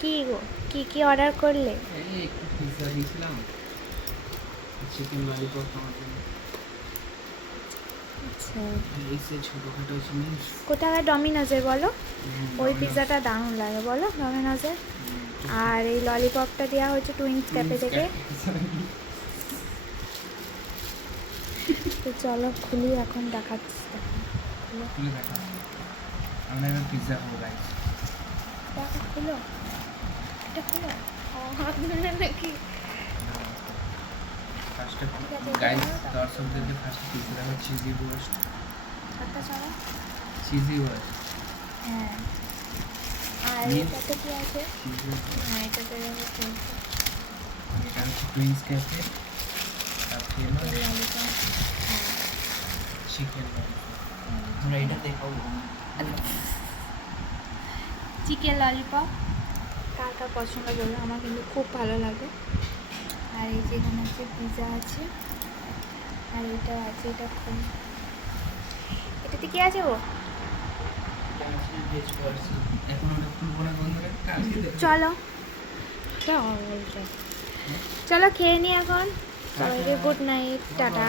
কি গো, কি কি অর্ডার করলে? এই একটু পিৎজা দিয়েছিলাম, চিকেন ললিপপ আমার জন্য। আচ্ছা, এই সে ছোটোখাটো জিনিস। কোথাকার ডমিনোজের বলো? ওই পিৎজাটা দারুণ লাগে বলো ডমিনোজের। আর এই ললিপপটা দেওয়া হচ্ছে টুইন্স ক্যাফে থেকে। তো চলো খুলি, এখন দেখাচ্ছি। খুলো, খুলে দেখা, আমরা এবার পিৎজা খাবো গাইস। দেখো খুলো, এটা খুলো। হাত ধরে নাকি? ফার্স্টে ঠিক আছে, গাইস এটা দাও, দর্শকদেরকে ফার্স্টে পিৎজা দেখাবো, চিজি রোস্ট। হাতটা ছাড়া। Cheesy roast. হ্যাঁ, আর Means- এটাতে কি আছে? হ্যাঁ, এটাতে হচ্ছে এটা হচ্ছে টুইন্স ক্যাফে, তারপরে হলো ললিপপ। হ্যাঁ, চিকেন ললিপপ। আমরা এটা দেখাবো। চিকেন ললিপপ কার কার পছন্দ বললো, আমার কিন্তু খুব ভালো লাগে। আর এই যে এখানে হচ্ছে পিৎজা আছে, আর এটা আছে, এটা খুব, এটাতে কি আছে গো? এটা হচ্ছে ভেজ ভার্সন। এখন ওটা খুলবো না বন্ধুরা, কালকে দেখো। চলো চলো খেয়ে নি এখন। সবাইকে গুড নাইট, টাটা।